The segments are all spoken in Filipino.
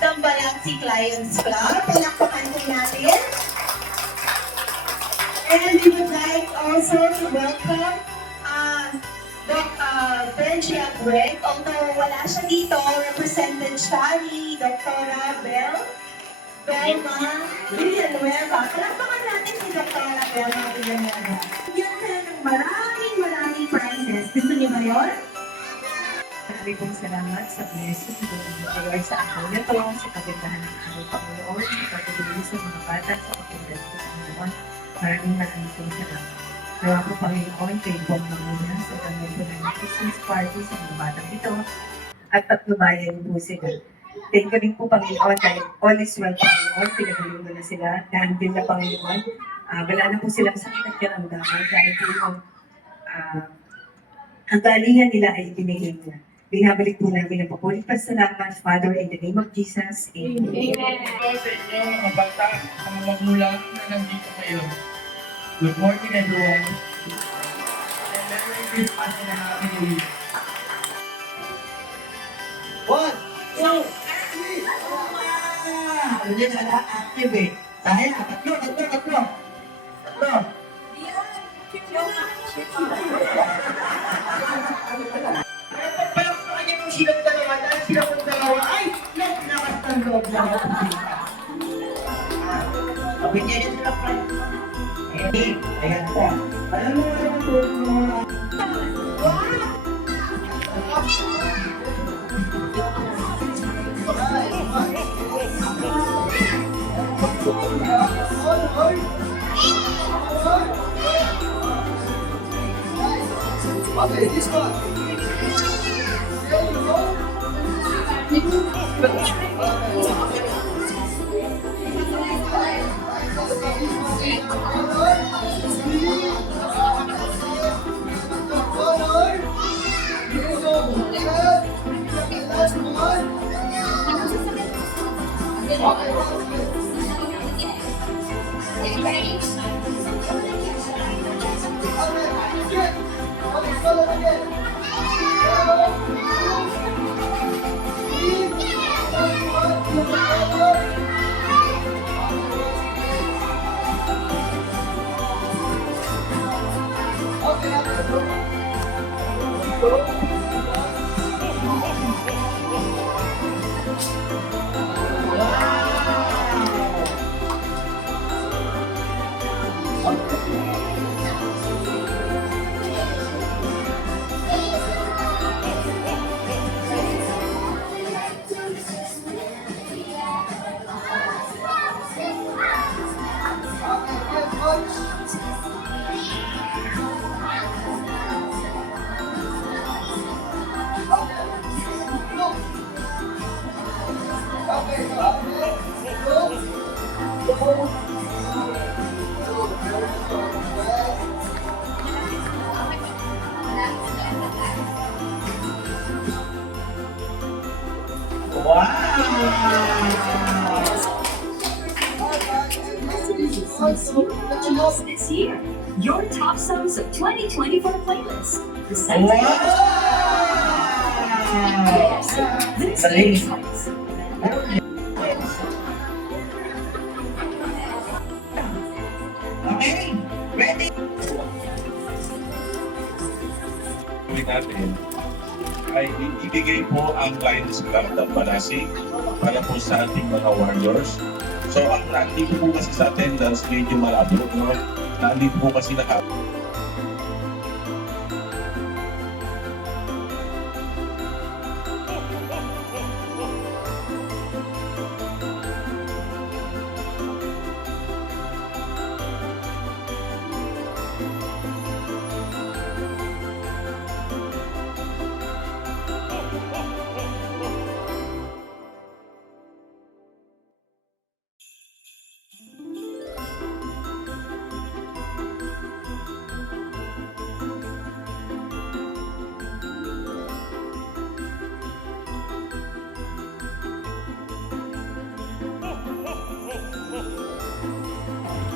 Galaxy Lions Club. Palakpakan po natin. And we would like also to welcome Benji Agweg. Although wala siya dito, represented siya ni Dr. Belma Villanueva. Palakpakan natin si Dr. Belma Villanueva. Bigyan ka ng maraming prizes. Gusto niyo ba yun? Maraming pong salamat sa blessing na binigay sa akin. Ito ang sa kagandahan ng aming Panginoon, sa pagpapili sa mga bata sa kapatid ko sa Panginoon. Maraming pong salamat. Nawa ko Panginoon kay Bong Mamuna sa kanyang po ng Christmas party sa mga batang ito at patnubayan po sila. Thank you rin po Panginoon kahit all is well Panginoon, pinagaling mo na sila, nahandin na Panginoon. Wala na po silang sakit at karamdaman dahil po yung ang galingan nila ay ibinigay mo na. Binabalik po namin ang papulit pasalamat, Father, in the name of Jesus. Amen. Amen. Sa inyo, mga bata, mga magulang na nandito kayo. Good morning, everyone. And Merry Christmas and a Happy New Year. 1, 2, 3! Wow! Hindi na active eh. Dahil, tatlo. Palakpakan niyo po silang dalawa dahil sila pong dalawa ay naglakas ng loob na sabi niya niya sila pa. Ayan po. Alam mo naman po Okay, this one. This year, your top songs of 2024 playlist. The Center This is Okay, ready? Natin ay ibigay po ang Lions Club ng Balasig para po sa ating mga warriors. So ang nandito po kasi sa attendance medyo malabo, no? Nandito po kasi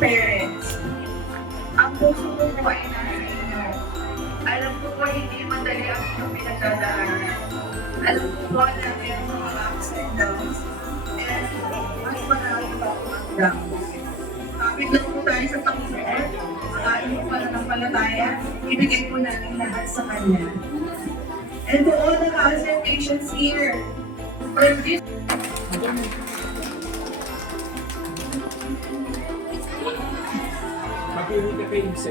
Parents, ang puso ko po ay nasa inyo. Alam ko po hindi madali ang inyong pinagdadaanan. Alam ko po na mayroong mga ups and downs. program. Kapit lang po tayo sa Panginoon, ang ating pananampalataya, ibigay po natin lahat sa Kanya. And to all the cancer patients here, for this Mag-iwi ka kayo sa